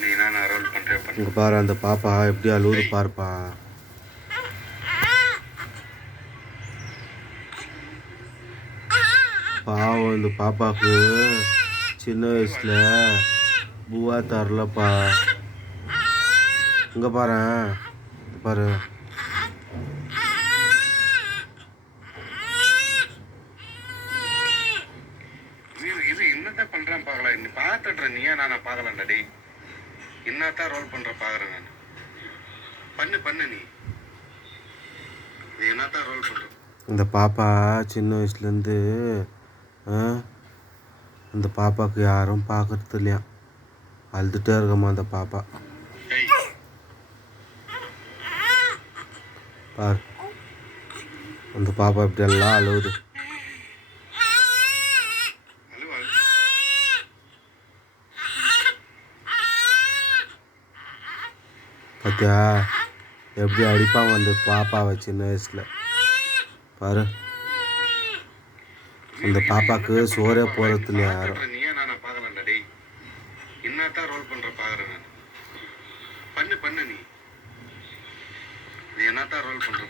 நீ நான் ரோல் பண்ணுறேன். இங்கே பாரு அந்த பாப்பா எப்படி அழுவுது பாருப்பா. பாவம் இந்த பாப்பாவுக்கு சின்ன வயசில் பூவா தரலப்பா. இங்கே பாரு பாரு. இது என்னதான் பண்ணுறேன் பார்க்கலாம். நீ பார்த்துட்றேன். நீயே நான் பார்க்கலாம்டா டே. என்னத்தான் ரோல் பண்ணுற பார்க்குறேன் நான். பண்ணு நீ என்னத்தான் ரோல் பண்ணுற. இந்த பாப்பா சின்ன வயசுலேருந்து அந்த பாப்பாவுக்கு யாரும் பார்க்கறது இல்லையா. அழுதுகிட்டே இருக்கம்மா அந்த பாப்பா. பாரு அந்த பாப்பா இப்படி எல்லாம் அழுவுது. பார்த்தியா எப்படி அடிப்பாங்க அந்த பாப்பாவை சின்ன வயசில். பாரு அந்த பாப்பாவுக்கு சோறே போகிறது இல்லையா யாரும். நீயே நான் பார்க்கலாம்டா டே. என்னத்தான் ரோல் பண்ணுற பார்க்குறேன் நான். பண்ணு நீ என்னத்தான் ரோல் பண்ணுற.